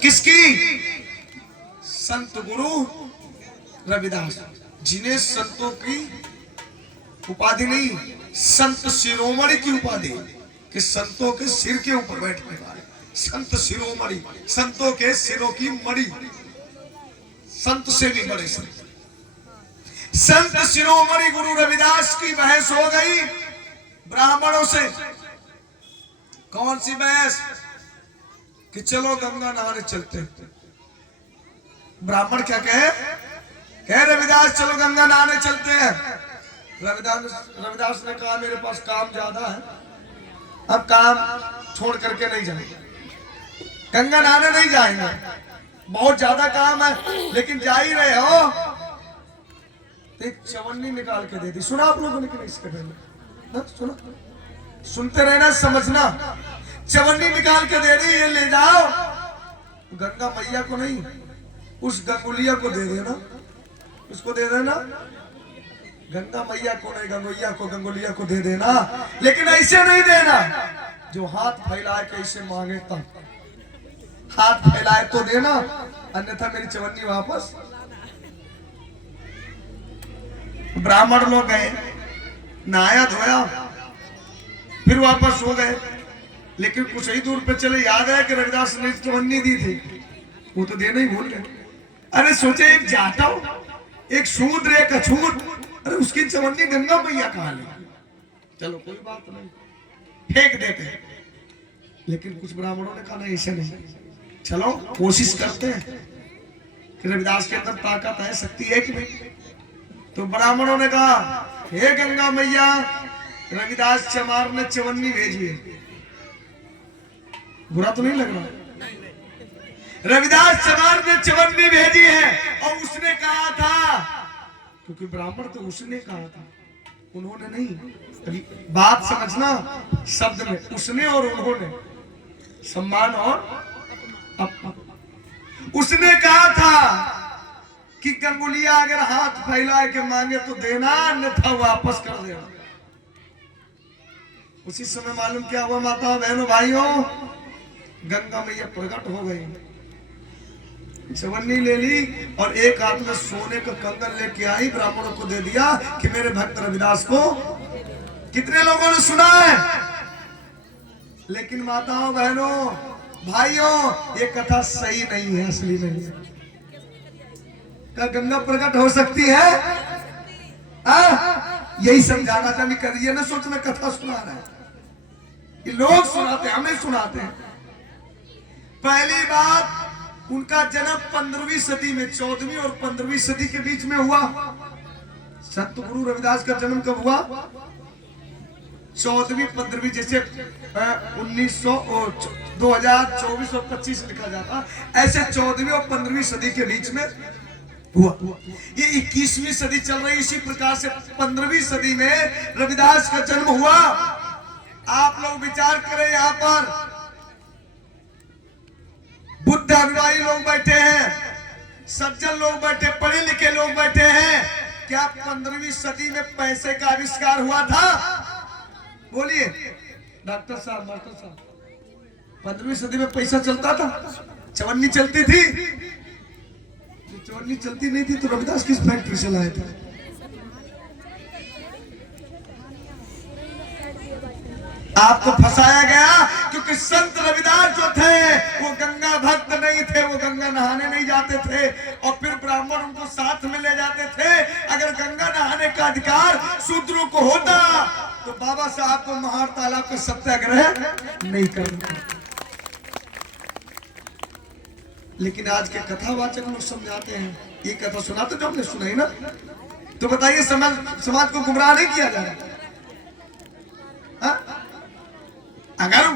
किसकी? संत गुरु रविदास, जिन्हें संतों की उपाधि नहीं, संत शिरोमणि की उपाधि, कि संतों के सिर के ऊपर बैठने वाले संत शिरोमणि, संतों के सिरों की मणि, संत से भी बड़े संत। संत शिरोमणि गुरु रविदास की बहस हो गई ब्राह्मणों से। कौन सी बहस? कि चलो गंगा नहाने चलते हैं। ब्राह्मण क्या कहे रविदास चलो गंगा नहाने चलते हैं। रविदास ने कहा मेरे पास काम ज्यादा है, अब काम छोड़ करके नहीं जाएंगे, गंगा नहाने नहीं जाएंगे, बहुत ज्यादा काम है, लेकिन जा ही रहे हो। एक चवन्नी निकाल के दे दी। सुना आप लोगों ने कि नहीं इसके पहले? सुना? सुनते रहना, समझना। चवन्नी निकाल के दे दी, ये ले जाओ, गंगा मैया को नहीं, उस गंगुलिया को दे देना। उसको दे देना, गंगा मैया को नहीं, गंगोइया को, गंगुलिया को दे देना। लेकिन ऐसे नहीं देना जो हाथ फैलाए के ऐसे मांगे, तब हाथ फैलाए तो देना, अन्यथा मेरी चवन्नी वापस। ब्राह्मण लोग गए, नहाया धोया, फिर वापस हो गए। लेकिन कुछ ही दूर पे चले, याद है कि रविदास ने चवन्नी दी थी, वो तो देना ही भूल गए। अरे सोचे एक जाटव, एक शूद्र, एक अछूत, अरे उसकी चवन्नी गंगा मैया कहा ले। चलो कोई बात नहीं, फेंक देते। लेकिन कुछ ब्राह्मणों ने कहा नहीं, ऐसे नहीं, चलो कोशिश करते हैं कि रविदास के अंदर ताकत है, शक्ति है कि नहीं। तो ब्राह्मणों ने कहा हे गंगा मैया, रविदास चमार ने चवन्नी भेजी है। बुरा तो नहीं लग रहा? रविदास चमार ने चवन्नी भेजी है, और उसने कहा था, क्योंकि ब्राह्मण तो उसने कहा था, उन्होंने नहीं। बात समझना, शब्द में उसने और उन्होंने, सम्मान और उसने कहा था कि गंगुलिया अगर हाथ फैला के मांगे तो देना, अन्यथा वापस कर देना। उसी समय मालूम क्या हुआ माता बहनों भाइयों, गंगा मैया प्रकट हो गई, चवन्नी ले ली और एक हाथ में सोने का कंगन लेके आई, ब्राह्मणों को दे दिया कि मेरे भक्त रविदास को। कितने लोगों ने सुना है? लेकिन माताओं बहनों भाइयों, ये कथा सही नहीं है, असली नहीं है। क्या गंगा प्रकट हो सकती है? यही समझाना था, नहीं करिए ना सोच में कथा सुना रहा है, लोग सुनाते, हमें सुनाते हैं। पहली बात, उनका जन्म 15वीं सदी में, 14वीं और 15वीं सदी के बीच में हुआ। संत गुरु रविदास का जन्म कब हुआ? 14वीं 15वीं, जैसे 1900 और 2024 और 25 लिखा जाता, ऐसे 14वीं और 15वीं सदी के बीच में हुआ। ये 21वीं सदी चल रही, इसी प्रकार से 15वीं सदी में रविदास का जन्म हुआ। आप लोग विचार करें, यहाँ पर बुद्ध अनुयायी लोग बैठे हैं, सज्जन लोग बैठे, पढ़े लिखे लोग बैठे हैं। क्या 15वीं सदी में पैसे का आविष्कार हुआ था? बोलिए डॉक्टर साहब, मास्टर साहब, 15वीं सदी में पैसा चलता था? चवन्नी चलती थी? चवन्नी चलती नहीं थी तो रविदास किस फैक्ट्री से लाए थे? आपको फंसाया गया, क्योंकि संत रविदास जो थे वो गंगा भक्त नहीं थे, वो गंगा नहाने नहीं जाते थे, और फिर ब्राह्मण उनको साथ में ले जाते थे। अगर गंगा नहाने का अधिकार शूद्रों को होता तो बाबा साहब को महार तालाब का सत्याग्रह नहीं करना। लेकिन आज के कथावाचक लोग समझाते हैं, ये कथा सुनाते जो हमने सुनाई ना, तो बताइए समाज को गुमराह नहीं किया जा रहा? अगर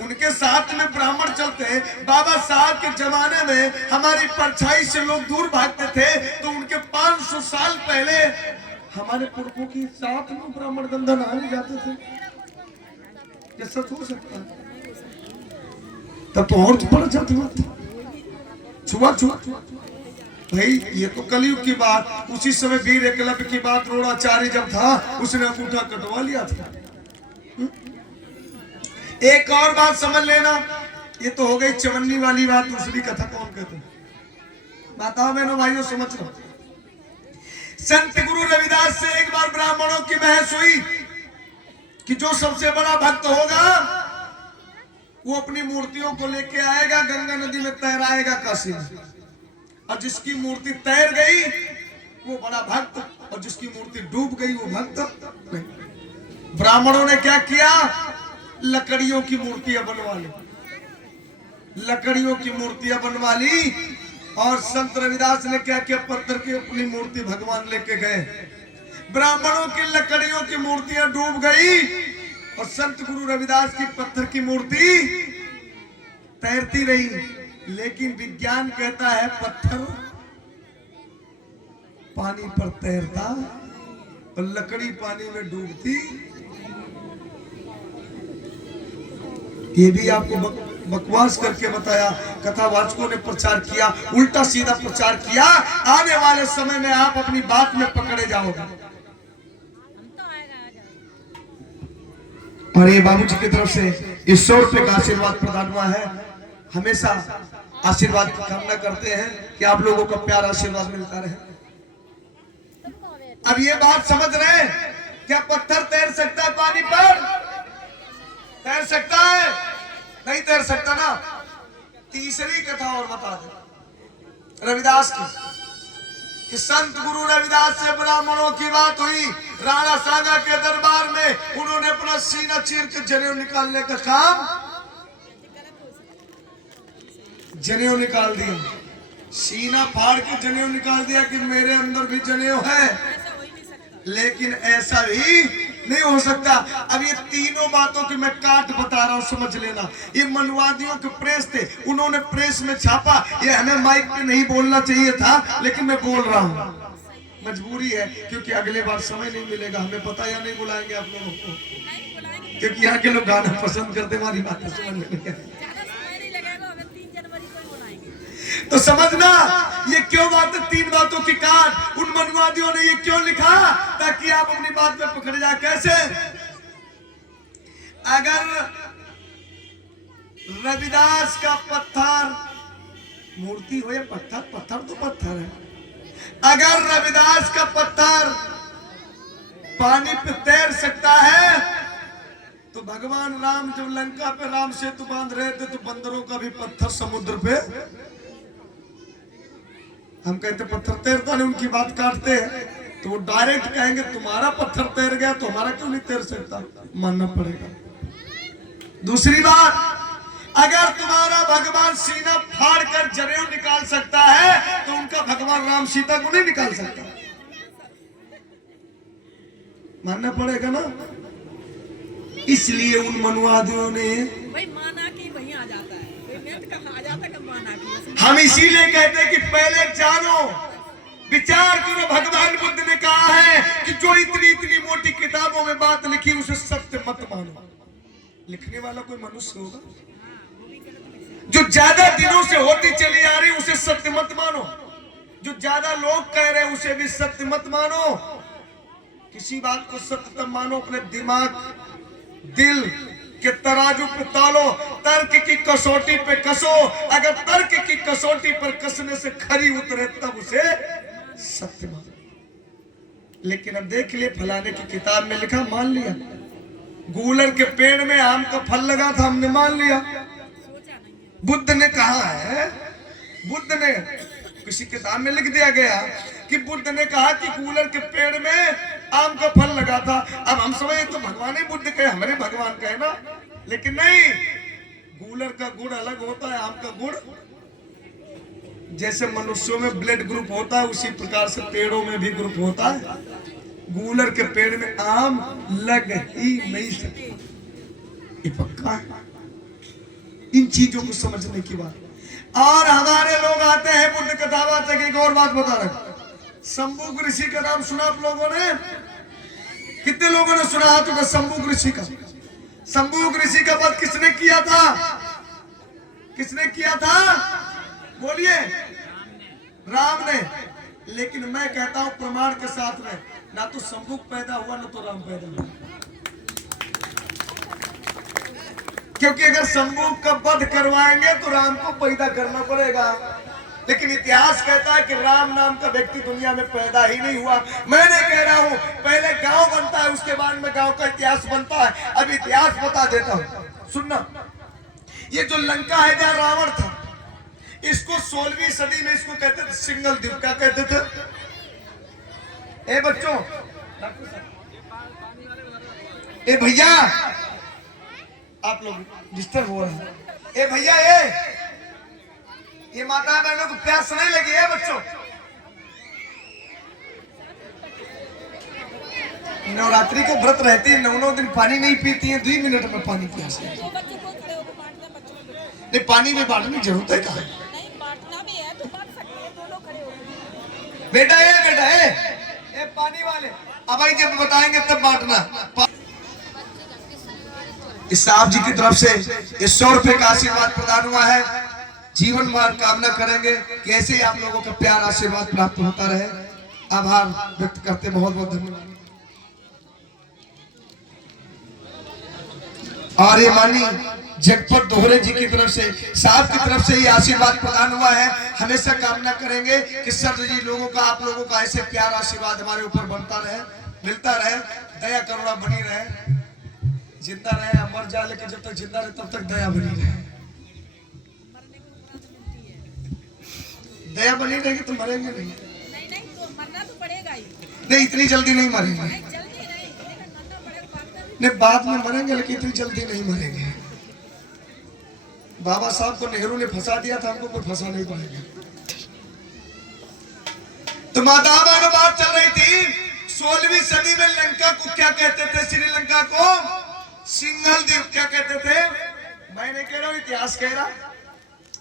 उनके साथ में ब्राह्मण चलते, बाबा साहब के जमाने में हमारी परछाई से लोग दूर भागते थे, तो उनके 500 साल पहले हमारे पुरखों के साथ में ब्राह्मण गंगा नहाने जाते थे। ये सच हो सकता है? तब तो और बड़ा जातिवाद था, छुआ भाई। ये तो कलयुग की बात। उसी समय वीर एकलव्य की बात, द्रोणाचार्य जब था उसने अंगूठा कटवा लिया था। एक और बात समझ लेना, ये तो हो गई चवन्नी वाली बात। दूसरी कथा कौन कहते हैं? बताओ बहनों भाइयों, समझ लो। संत गुरु रविदास से एक बार ब्राह्मणों की बहस हुई कि जो सबसे बड़ा भक्त होगा वो अपनी मूर्तियों को लेके आएगा, गंगा नदी में तैराएगा काशी में, और जिसकी मूर्ति तैर गई वो बड़ा भक्त, और जिसकी मूर्ति डूब गई वो भक्त नहीं। ब्राह्मणों ने क्या किया? लकड़ियों की मूर्तियां बनवा ली, लकड़ियों की मूर्तियां बनवा ली। और संत रविदास ने क्या किया? पत्थर की अपनी मूर्ति भगवान लेके गए। ब्राह्मणों की लकड़ियों की मूर्तियां डूब गई और संत गुरु रविदास की पत्थर की मूर्ति तैरती रही। लेकिन विज्ञान कहता है पत्थर पानी पर तैरता और लकड़ी पानी में डूबती। ये भी आपको बकवास करके बताया, कथावाचकों ने प्रचार किया, उल्टा सीधा प्रचार किया। आने वाले समय में आप अपनी बात में पकड़े जाओगे। और ये बाबूजी की तरफ से इस 100 रुपए का आशीर्वाद प्रदान हुआ है। हमेशा आशीर्वाद की कामना करते हैं कि आप लोगों का प्यार आशीर्वाद मिलता रहे। अब ये बात समझ रहे हैं? क्या पत्थर तैर सकता है पानी पर? तैर सकता है? नहीं तैर सकता ना। तीसरी कथा और बता दे रविदास की, कि संत गुरु रविदास से ब्राह्मणों की बात हुई। राणा सांगा के दरबार में उन्होंने अपना सीना चीर के जनेऊ निकालने का काम, जनेऊ निकाल दिया, सीना फाड़ के जनेऊ निकाल दिया कि मेरे अंदर भी जनेऊ है। लेकिन ऐसा भी नहीं हो सकता। अब ये तीनों बातों की मैं काट बता रहा हूं, समझ लेना। ये मनवादियों के प्रेस थे, उन्होंने प्रेस में छापा। ये हमें माइक पे नहीं बोलना चाहिए था, लेकिन मैं बोल रहा हूं, मजबूरी है, क्योंकि अगले बार समय नहीं मिलेगा। हमें पता या नहीं बुलाएंगे आप लोगों को, क्योंकि यहाँ के लोग गाना पसंद करते, हमारी बातें समझ लेंगे। तो समझना ये क्यों बात है, 3 बातों की काट। उन मनवादियों ने ये क्यों लिखा? ताकि आप अपनी बात में पकड़ जाए। कैसे? अगर रविदास का पत्थर मूर्ति हो या पत्थर, पत्थर तो पत्थर है। अगर रविदास का पत्थर पानी पे तैर सकता है, तो भगवान राम जब लंका पे राम सेतु बांध रहे थे, तो बंदरों का भी पत्थर समुद्र पे, हम कहते पत्थर तैरता नहीं, उनकी बात काटते हैं, तो वो डायरेक्ट कहेंगे तुम्हारा पत्थर तैर गया तो हमारा क्यों नहीं तैर सकता? मानना पड़ेगा। दूसरी बात, अगर तुम्हारा भगवान सीना फाड़ कर जनेऊ निकाल सकता है, तो उनका भगवान राम सीता को नहीं निकाल सकता? मानना पड़ेगा ना। इसलिए उन मनवादियों ने माना कि वहीं आ जाता है, आ जाता है माना कि। हम इसीलिए कहते हैं कि पहले जानो, विचार करो। भगवान बुद्ध ने कहा है कि जो इतनी इतनी मोटी किताबों में बात लिखी उसे सत्य मत मानो। लिखने वाला कोई मनुष्य होगा? जो ज्यादा दिनों से होती चली आ रही उसे सत्य मत मानो। जो ज्यादा लोग कह रहे हैं उसे भी सत्य मत मानो। किसी बात को सत्य तब मानो अपने दिमाग, दिल के तराजू पे तालो, तर्क की कसौटी पे कसो। अगर तर्क की कसौटी पर कसने से खरी उतरे तब उसे सत्य मानो। लेकिन अब देख लिए, फलाने की किताब में लिखा, मान लिया। गूलर के पेड़ में आम का फल लगा था, हमने मान लिया। बुद्ध ने कहा है, बुद्ध ने किसी किताब में लिख दिया गया कि बुद्ध ने कहा कि गूलर के पेड़ में आम का फल लगा था। अब हम समझे तो भगवान ही बुद्ध कहे, हमारे भगवान कहे ना। लेकिन नहीं, गूलर का गुड़ अलग होता है, आम का गुड़। जैसे मनुष्यों में ब्लड ग्रुप होता है, उसी प्रकार से पेड़ों में भी ग्रुप होता है। गूलर के पेड़ में आम लग ही नहीं सकता, ये पक्का है। इन चीजों को समझने की बात। और हमारे लोग आते हैं बुद्ध कथा बात है, एक और बात बता रहे। शंभू ऋषि का नाम सुना आप लोगों ने? कितने लोगों ने सुना? तो शंभू ऋषि का, शंभू ऋषि का वध किसने किया था? किसने किया था? बोलिए। राम ने। लेकिन मैं कहता हूं प्रमाण के साथ में, ना तो शंभू पैदा हुआ ना तो राम पैदा हुआ। क्योंकि अगर शंभू का वध करवाएंगे तो राम को पैदा करना पड़ेगा। लेकिन इतिहास कहता है कि राम नाम का व्यक्ति दुनिया में पैदा ही नहीं हुआ। मैं नहीं कह रहा हूं, पहले गांव बनता है उसके बाद में गांव का इतिहास बनता है। अब इतिहास बता देता हूं, सुनना। ये जो लंका है जहां रावण था, इसको 16वीं सदी में इसको कहते थे सिंगल द्वीप। क्या कहते थे? ए बच्चों, ए भैया, आप लोग डिस्टर्ब हो रहे हैं। ए भैया, ये माता बहनों को प्यास नहीं लगी है बच्चों? नवरात्रि को व्रत रहती है, 9 दिन पानी नहीं पीती है, 2 मिनट में पानी प्यास है। नहीं, पानी में बांटने की जरूरत है कहा? नहीं, बांटना भी है तो बांट सकते हैं, दोनों खड़े होकर। बेटा ए पानी वाले, अब भाई जब बताएंगे तब बांटना। इस साहब जी की तरफ से ये 100 रुपए का आशीर्वाद प्रदान हुआ है। जीवन भर कामना करेंगे कि ऐसे ही आप लोगों का प्यार आशीर्वाद प्राप्त होता रहे। आभार व्यक्त करते, बहुत बहुत धन्यवाद। और ये मानी जगपत दोहरे जी की तरफ से, साहब की तरफ से ये आशीर्वाद प्रदान हुआ है। हमेशा कामना करेंगे कि सर जी लोगों का, आप लोगों का ऐसे प्यार आशीर्वाद हमारे ऊपर बनता रहे, मिलता रहे, दया करुणा बनी रहे, जिंदा रहे, अमर जा, लेकिन जब तक जिंदा रहे तब तक दया बनी रहे। दया बनी रहेगी तो मरेंगे नहीं। नहीं तो मरना तो पड़ेगा ही। नहीं, इतनी जल्दी नहीं मरेंगे। जल्दी नहीं, मरना पड़ेगा। नहीं, बाद में मरेंगे लेकिन इतनी जल्दी नहीं मरेंगे। बाबा साहब को नेहरू ने फंसा दिया था, हमको कोई फंसा नहीं पाएगा। तो माता बहनों, बात चल रही थी 16वीं सदी में लंका को क्या कहते थे? श्रीलंका को सिंगल द्वीप। क्या कहते थे? मैं नहीं कह रहा हूं, इतिहास कह रहा।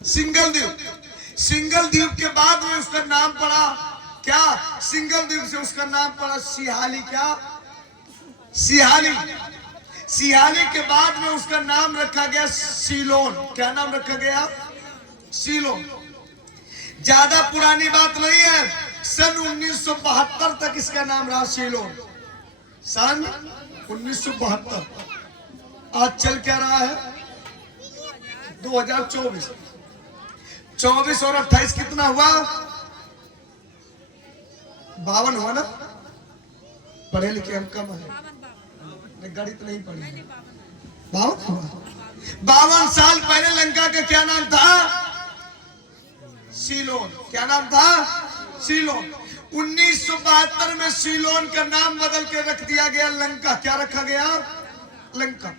सिंगल द्वीप। सिंगल द्वीप के बाद में उसका नाम पड़ा क्या? सिंगल द्वीप से उसका नाम पड़ा सिहाली। क्या? सिहाली। सिहाली के बाद में उसका नाम रखा गया सीलोन। क्या नाम रखा गया? सीलोन। ज्यादा पुरानी बात नहीं है, सन 1972 तक इसका नाम रहा सीलोन। सन 1972। आज चल क्या रहा है? 2024। 24 और 28 कितना हुआ? 52 हुआ ना? पढ़े लिखे हम कम है, गणित नहीं पढ़े। 52 हुआ। 52 साल पहले लंका का क्या नाम था? सीलोन। क्या नाम था? सीलोन। 1972 में सीलोन का नाम बदल के रख दिया गया लंका। क्या रखा गया? लंका।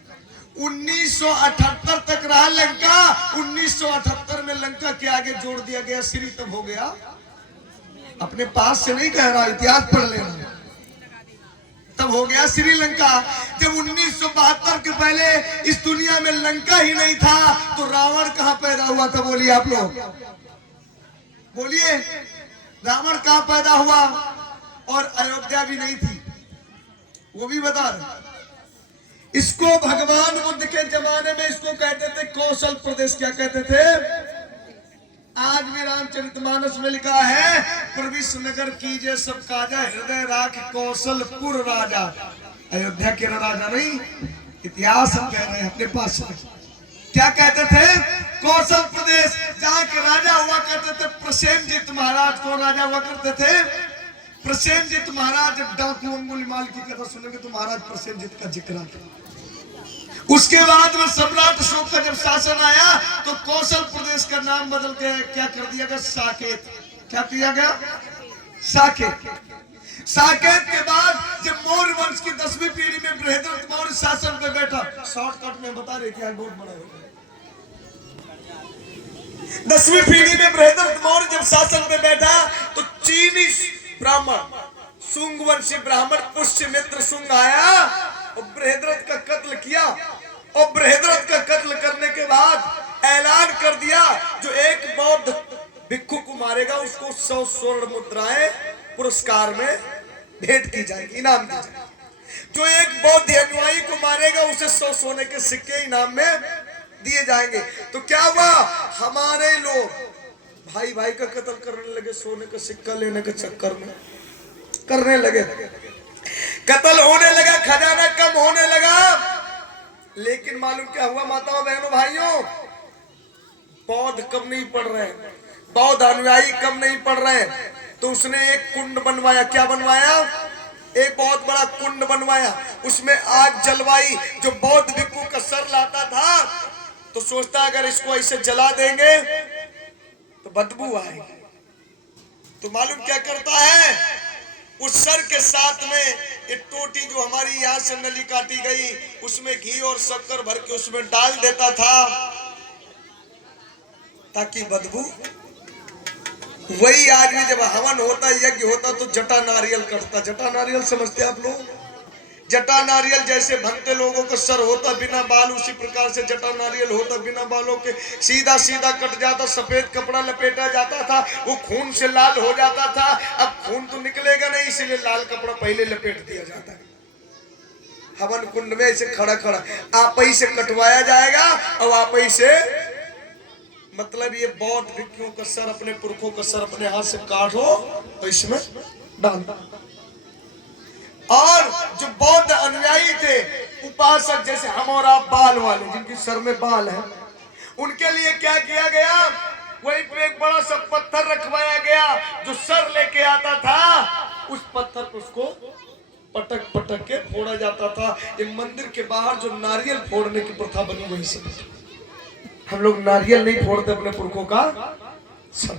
1978 तक रहा लंका। 1978 में लंका के आगे जोड़ दिया गया श्री। तब हो गया, अपने पास से नहीं कह रहा, इतिहास पढ़ लेना, तब हो गया श्रीलंका। जब 1972 के पहले इस दुनिया में लंका ही नहीं था तो रावण कहां पैदा हुआ था? बोलिए आप लोग, बोलिए, रावण कहां पैदा हुआ? और अयोध्या भी नहीं थी, वो भी बता रहे। इसको भगवान बुद्ध के जमाने में इसको कहते थे कौशल प्रदेश। क्या कहते थे? आज भी रामचरितमानस में लिखा है, प्रविश नगर कीजे सब काजा, हृदय राख कौशलपुर राजा। अयोध्या के राजा नहीं, इतिहास हम कह रहे हैं अपने पास। क्या कहते थे? कौशल प्रदेश, जहाँ के राजा हुआ करते थे प्रसेनजीत महाराज। कौन राजा हुआ करते थे? प्रसेनजीत महाराज। जब डाकू अंगुलीमाल की कथा सुनेंगे तो महाराज प्रसेनजीत का जिक्र आता। उसके बाद में सम्राट अशोक का जब शासन आया तो कौशल प्रदेश का नाम बदल के क्या कर दिया गया? साकेत। क्या किया गया? साकेत। साकेत के बाद जब मौर्य वंश की 10वीं पीढ़ी में बृहद्रथ मौर्य शासन पे बैठा, शॉर्टकट में बता रहे थे, बहुत बड़ा हो गया। 10वीं पीढ़ी में बृहद्रथ मौर्य जब शासन पे बैठा तो चीनी ब्राह्मण, सुंग वंशी ब्राह्मण पुष्यमित्र सुंग आया और बृहद्रथ का कत्ल किया। और बृहद्रथ का कत्ल करने के बाद ऐलान कर दिया, जो एक बौद्ध भिक्षु को मारेगा उसको 100 स्वर्ण मुद्राएं पुरस्कार में भेंट की जाएगी, इनाम दी जाएगी। जो एक बौद्ध अनुयायी को मारेगा उसे 100 सोने के सिक्के इनाम में दिए जाएंगे। तो क्या हुआ? हमारे लोग भाई भाई का कत्ल करने लगे, सोने का सिक्का लेने के चक्कर में करने लगे। कत्ल होने लगा, खजाना कम होने लगा। लेकिन मालूम क्या हुआ माताओं बहनों भाइयों, बौद्ध कम नहीं पड़ रहे, बौद्ध अनुयायी कम नहीं पड़ रहे, तो उसने एक कुंड बनवाया। क्या बनवाया? एक बहुत बड़ा कुंड बनवाया, उसमें आग जलवाई। जो बौद्ध भिक्षु का सर लाता था तो सोचता अगर इसको ऐसे जला देंगे तो बदबू आएगी, तो मालूम क्या करता है, उस सर के साथ में एक टोटी जो हमारी यहाँ से नली काटी गई उसमें घी और शक्कर भर के उसमें डाल देता था ताकि बदबू। वही आदमी जब हवन होता यज्ञ होता तो जटा नारियल कटता। जटा नारियल समझते आप लोग? जटा नारियल जैसे भक्ते लोगों का सर होता बिना बाल, उसी प्रकार से जटा नारियल होता बिना बालों के, सीधा सीधा कट जाता, सफेद कपड़ा लपेटा जाता था, वो खून से लाल हो जाता था। अब खून तो निकलेगा नहीं, इसलिए लाल कपड़ा पहले लपेट दिया जाता है। हवन कुंड में ऐसे खड़ा खड़ा आप ही से कटवाया जाएगा और आप ही से, मतलब ये बौद्ध भिक्षुओं का सर, अपने पुरखों का सर अपने हाथ से काटो और इसमें डाल। और जो बौद्ध अनुयायी थे, उपासक जैसे हम और आप बाल वाले, जिनके सर में बाल है, उनके लिए क्या किया गया, वहीं पे एक बड़ा सा पत्थर रखवाया गया। जो सर लेके आता था उस पत्थर को उसको पटक पटक के फोड़ा जाता था। ये मंदिर के बाहर जो नारियल फोड़ने की प्रथा बनी वहीं से। हम लोग नारियल नहीं फोड़ते अपने पुरखों का सर।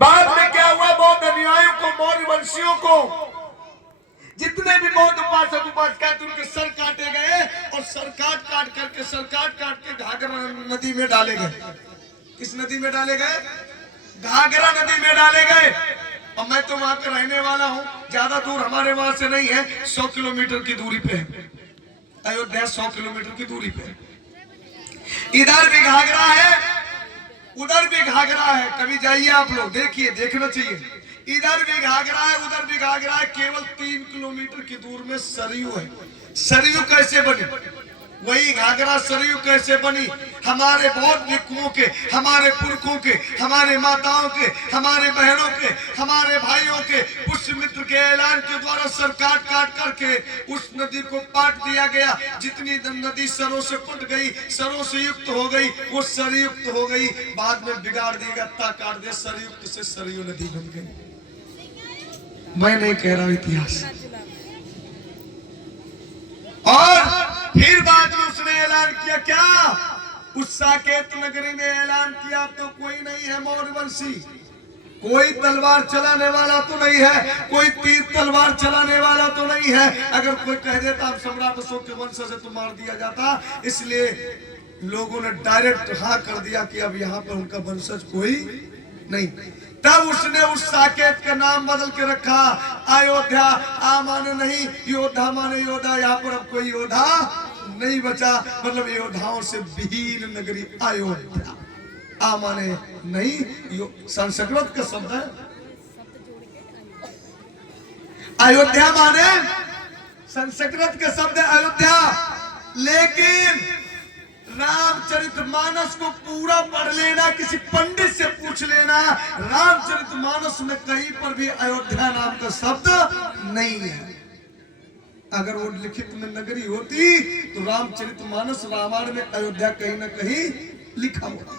बाद में क्या हुआ, बौद्ध अनुयायियों को, मौर्य वंशियों को, जितने भी बौद्ध उपासक उपासिका थे उनके सर काटे गए और सर काट काट के घाघरा नदी में डाले गए। किस नदी में डाले गए? घाघरा नदी में डाले गए। और मैं तो वहां पे रहने वाला हूँ, ज्यादा दूर हमारे वहां से नहीं है, 100 किलोमीटर की दूरी पे है अयोध्या, 100 किलोमीटर की दूरी पे। इधर भी घाघरा है, उधर भी घाघरा है। कभी जाइए आप लोग, देखिए, देखना चाहिए। इधर भी घाघरा है, उधर भी घाघरा है। केवल 3 किलोमीटर की दूर में सरयू है। सरयू कैसे बनी? वही घाघरा सरयू कैसे बनी? हमारे बौद्ध भिक्षुओं के, हमारे पुरखों के, हमारे माताओं के, हमारे बहनों के, हमारे भाइयों के पुष्यमित्र के ऐलान के द्वारा सर काट काट करके उस नदी को पाट दिया गया। जितनी नदी सरों से पट गई, सरों से युक्त हो गई, वो सरयुक्त हो गई। बाद में बिगाड़ दिया, गत्ता काट दिया, सरयुक्त से सरयू नदी बन गई। मैं नहीं कह रहा इतिहास। और फिर बाद में उसने ऐलान किया, क्या? उस साकेत नगरी ने ऐलान किया, तो कोई नहीं है मौर्य वंशी, कोई तलवार चलाने वाला तो नहीं है, कोई तीर तलवार चलाने वाला तो नहीं है। अगर कोई कह देता अब सम्राट अशोक के वंश से तो मार दिया जाता। इसलिए लोगों ने डायरेक्ट हाँ कर दिया कि अब यहाँ पर उनका वंशज कोई नहीं। तब उसने उस साकेत का नाम बदल के रखा अयोध्या। आ माने नहीं योद्धा माने योद्धा, यहाँ पर अब कोई योद्धा नहीं बचा, मतलब योद्धाओं से विहीन नगरी अयोध्या। आ माने नहीं, संस्कृत का शब्द है, अयोध्या माने संस्कृत का शब्द है अयोध्या। लेकिन रामचरितमानस को पूरा पढ़ लेना, किसी पंडित से पूछ लेना, रामचरितमानस में कहीं पर भी अयोध्या नाम का शब्द नहीं है। अगर वो लिखित में नगरी होती तो रामचरितमानस रामायण में अयोध्या कहीं ना कहीं लिखा होता।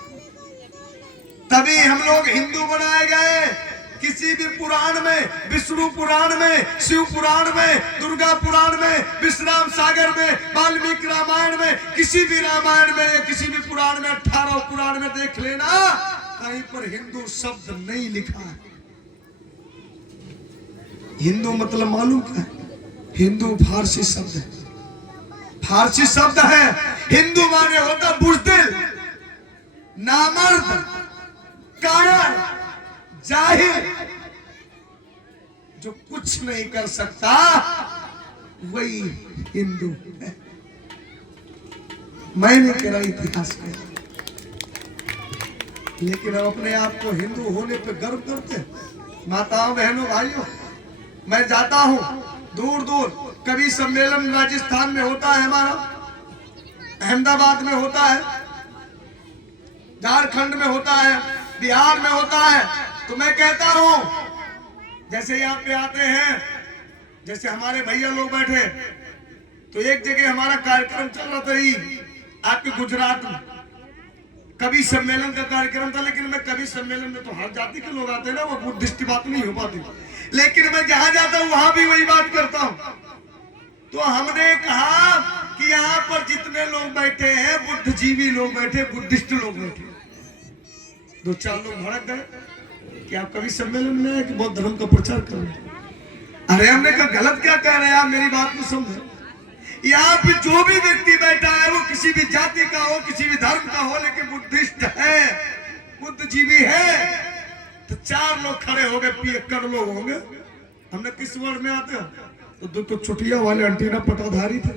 तभी हम लोग हिंदू बनाए गए। किसी भी पुराण में, विष्णु पुराण में, शिव पुराण में, दुर्गा पुराण में, विश्राम सागर में, वाल्मीकि रामायण में, किसी भी रामायण में या किसी भी पुराण में, 18 पुराण में देख लेना, कहीं पर हिंदू शब्द नहीं लिखा है। हिंदू मतलब मालूम क्या है? हिंदू फारसी शब्द है, फारसी शब्द है। हिंदू माने होता बुज़दिल, नामर्द, कायर, जाहिल, जो कुछ नहीं कर सकता वही हिंदू है। मैं नहीं कह रहा इतिहास में, लेकिन हम अपने आप को हिंदू होने पे गर्व करते हैं। माताओं बहनों भाइयों, मैं जाता हूं दूर दूर, कभी सम्मेलन राजस्थान में होता है हमारा, अहमदाबाद में होता है, झारखंड में होता है, बिहार में होता है, तो मैं कहता हूं जैसे यहाँ पे आते हैं, जैसे हमारे भैया लोग बैठे, तो एक जगह हमारा कार्यक्रम चल रहा था ही आपके गुजरात में, कवि सम्मेलन का कार्यक्रम था। लेकिन मैं कवि सम्मेलन में तो हर जाति के लोग आते हैं ना, वो बुद्धिस्ट बात नहीं हो पाती। लेकिन मैं जहां जाता हूं वहां भी वही बात करता हूं। तो हमने कहा कि यहाँ पर जितने लोग बैठे हैं बुद्धिजीवी लोग बैठे, बुद्धिस्ट लोग बैठे। दो चार लोग भड़क गए कि आप कवि सम्मेलन में है कि बौद्ध धर्म का प्रचार कर रहे हैं। अरे हमने कहा गलत क्या कह रहे हैं आप, मेरी बात को समझो। यहाँ पे जो भी व्यक्ति बैठा है वो किसी भी जाति का हो, किसी भी धर्म का हो, लेकिन बुद्धिस्ट है, बुद्धिजीवी है। तो चार लोग खड़े हो गए, पियक्कड़ लोग होंगे। हमने किस वर्ड में आते हैं? तो दो तो छुटिया वाले अंटीना पटाधारी थे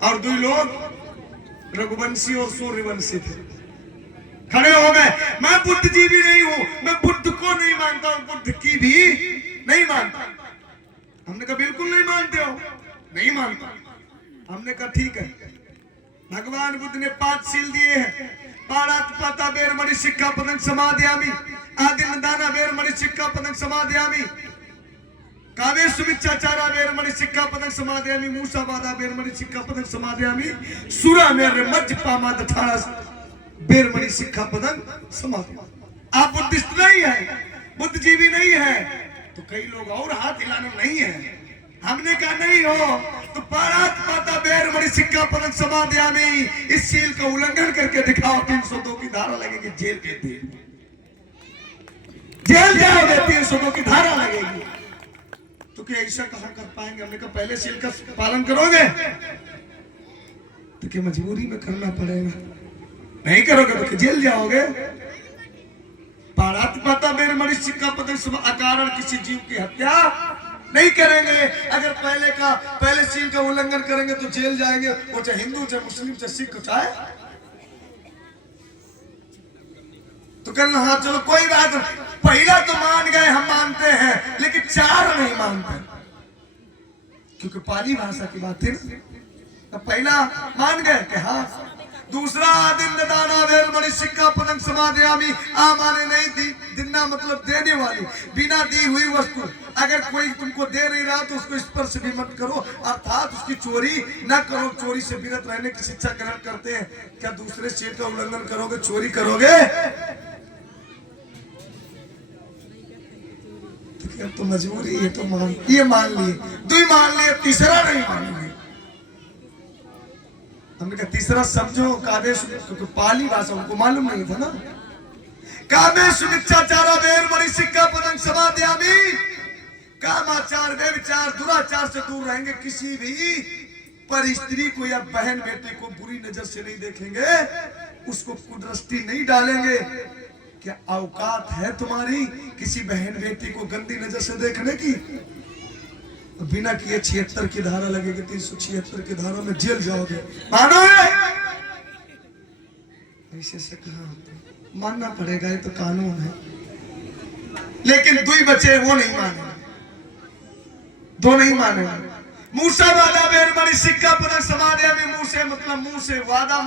और दो लोग रघुवंशी और सूर्यवंशी थे। खड़े हो गए। मैं बुद्धिजीवी नहीं हूं, मैं बुद्ध को नहीं मानता हूं, बुद्ध की भी नहीं मानता। हमने कहा बिल्कुल नहीं मानते हो? नहीं मानता। हमने कहा ठीक है, भगवान बुद्ध ने 5 शील दिए हैं। पाणातिपाता वेरमणि सिक्खापदं समादयामि, आदिन्नदाना वेरमणि सिक्खापदं समादयामि, कामेषुमिच्छाचारा वेरमणि सिक्खापदं समादयामि, मूसावादा वेरमणि सिक्खापदं समादयामि, सुरामेरमज्जपामा दठाना वेरमणि सिक्खापदं समादयामि। आप बुद्धिस्ट नहीं है, बुद्धिजीवी नहीं है। तो कई लोग और हाथ हिलाने नहीं है। हमने कहा नहीं हो तो पाणातिपाता वेरमणि सिक्खापदं समादयामि, इस शील का उल्लंघन करके दिखाओ, 302 की धारा लगेगी, जेल के दिन जेल जाओगे, 302 की धारा लगेगी। तो क्या ऐसा कहाँ कर पाएंगे? हमने कहा पहले शील का पालन करोगे तो क्या मजबूरी में करना पड़ेगा, नहीं करोगे तो जेल जाओगे। पाणातिपाता वेरमणि सिक्खापदं समादयामि, अकारण किसी जीव की हत्या नहीं करेंगे। अगर पहले शील का उल्लंघन करेंगे तो जेल जाएंगे, वो चाहे हिंदू, चाहे मुस्लिम, चाहे सिख, चाहे। तो कहना हाँ चलो कोई बात नहीं, पहला तो मान गए, हम मानते हैं, लेकिन 4 नहीं मानते, क्योंकि पाली भाषा की बात थी ना। तो पहला मान गए कि हाँ। दूसरा आदिन्नदाना वेरमणि सिक्खापदं समादयामि, माने नहीं दी, दिन्ना मतलब देने वाली, बिना दी हुई वस्तु। अगर कोई तुमको दे नहीं रहा तो उसको स्पर्श भी मत करो, अर्थात उसकी चोरी न करो। चोरी से विरत रहने की शिक्षा ग्रहण करते हैं। क्या दूसरे शील का उल्लंघन करोगे, चोरी करोगे तो क्या तो मजबूरी है, तो मान लिए, 2 मान लिए, तीसरा नहीं मानेंगे। हमने कहा तीसरा समझो, कामेषु, क्योंकि पाली भाषा उनको मालूम नहीं था ना। कामेषुमिच्छाचारा वेरमणि सिक्खापदं समादयामि, कामाचार, व्यभिचार, दुराचार से दूर रहेंगे। किसी भी पर स्त्री को या बहन बेटे को बुरी नजर से नहीं देखेंगे, उसको कुदृष्टि नहीं डालेंगे। क्या औकात है तुम्हारी किसी बहन बेटी को गंदी नजर से देखने की? बिना किए 76 की धारा लगेगी, 376 की धारा में जेल जाओगे। मानो ऐसे से कहा मानना पड़ेगा, ये तो कानून है। लेकिन 2 बचे, वो नहीं माने, 2 नहीं माने। मूसावादा वेरमणि सिक्खापदं समादयामि, मुंह से मतलब मुंह से, वादा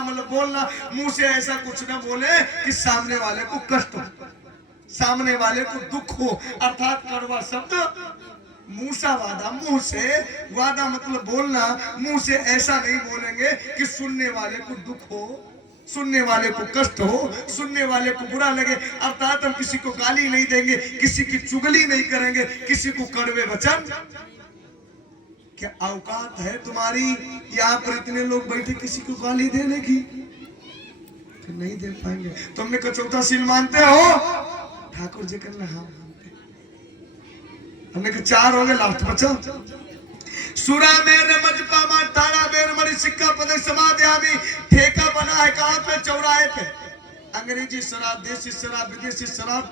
मतलब बोलना, मुंह से ऐसा कुछ ना बोले कि सामने वाले को कष्ट हो, सामने वाले को दुख हो, अर्थात कड़वा शब्द। मूसावादा, मुंह से, वादा मतलब बोलना, मुंह से ऐसा नहीं बोलेंगे कि सुनने वाले को दुख हो, सुनने वाले को कष्ट हो, सुनने वाले को बुरा लगे। अर्थात हम किसी को गाली नहीं देंगे, किसी की चुगली नहीं करेंगे, किसी को कड़वे वचन। क्या औकात है तुम्हारी यहाँ पर इतने लोग बैठे किसी को गाली देने की? नहीं दे पाएंगे। तुमने को चौथा शील मानते हो? ठाकुर जी कहना हाँ मानते। हमने कहा 4 हो गए, लास्ट बचा। सुरामेरमज्जपामा ताड़ा वेरमणि सिक्खापदं समादयामि, ठेका बना है कहाँ पे? चौराहे पे। अंग्रेजी शराब, देसी शराब, विदेशी शराब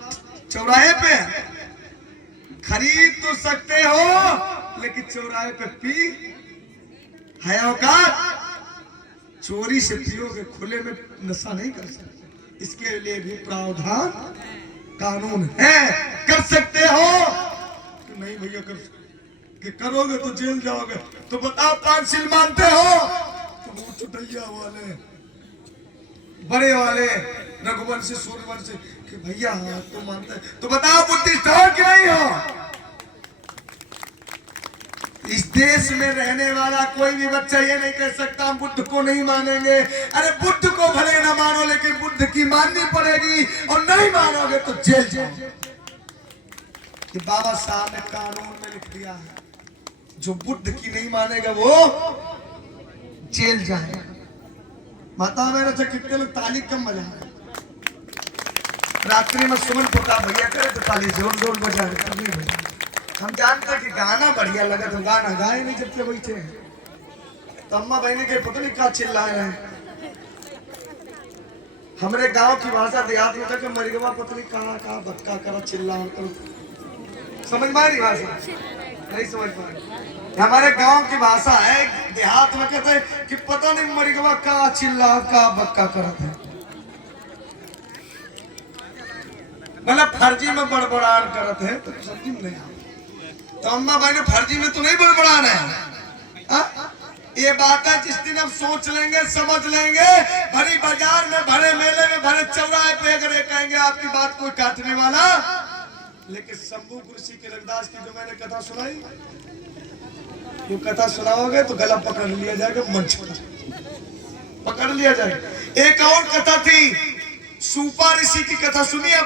चौराहे पे खरीद तो सकते हो, लेकिन चौराहे पे पी है औकात? चोरी से पियोगे, खुले में नशा नहीं कर सकते। इसके लिए भी प्रावधान कानून है। कर सकते हो कि नहीं भैया? कि करोगे तो जेल जाओगे। तो बताओ 5 शील मानते हो? तो वो चुटैया वाले, बड़े वाले, रघुवंशी, सूर्यवंशी कि भैया हाँ तो मानते हैं। तो बताओ बुद्धिस्ट हो कि नहीं हो? देश में रहने वाला कोई भी बच्चा ये नहीं कह सकता हम बुद्ध को नहीं मानेंगे। अरे बुद्ध को भले ना मानो, लेकिन बुद्ध की माननी पड़ेगी, और नहीं मानोगे तो जेल जाओगे। कि बाबा साहब ने कानून में लिख दिया है, जो बुद्ध की नहीं मानेगा वो जेल जाएगा। माता मेरे से कितने लोग ताली कम बजा रहे, रात्रि में सुमन प्रताप भैया करे तो ताली जोर जोर बजा रहे। हम जानते कि गाना बढ़िया लगा तो गाना गाए नहीं जब से बैठे। तो अम्मा बहनी के पता नहीं क्या चिल्ला रहे हैं। हमारे गांव की भाषा देहात में तक मरिगवा पत्नी कहाँ बक्का करा चिल्ला कर, समझ में आ रही भाषा? नहीं समझ पा रही। हमारे गांव की भाषा है, देहात में कहते हैं कि पता नहीं मरिगवा कहाँ चिल्ला का बक्का करा था, मतलब फर्जी में बड़बड़ान करते हैं। तो समझ में नहीं आ। तो अम्मा भाई ने फर्जी में तो नहीं बड़बड़ाना है। ये बात है जिस दिन हम सोच लेंगे, समझ लेंगे, भरी बाजार में, भरे मेले में, भरे चौराहे पे अगर ये कहेंगे आपकी बात कोई काटने वाला। लेकिन शंभू ऋषि के रविदास की जो मैंने कथा सुनाई, ये कथा सुनाओगे तो गला पकड़ लिया जाएगा, मंच पकड़ लिया जाएगा। एक और कथा थी, सूपा ऋषि की कथा सुनिए।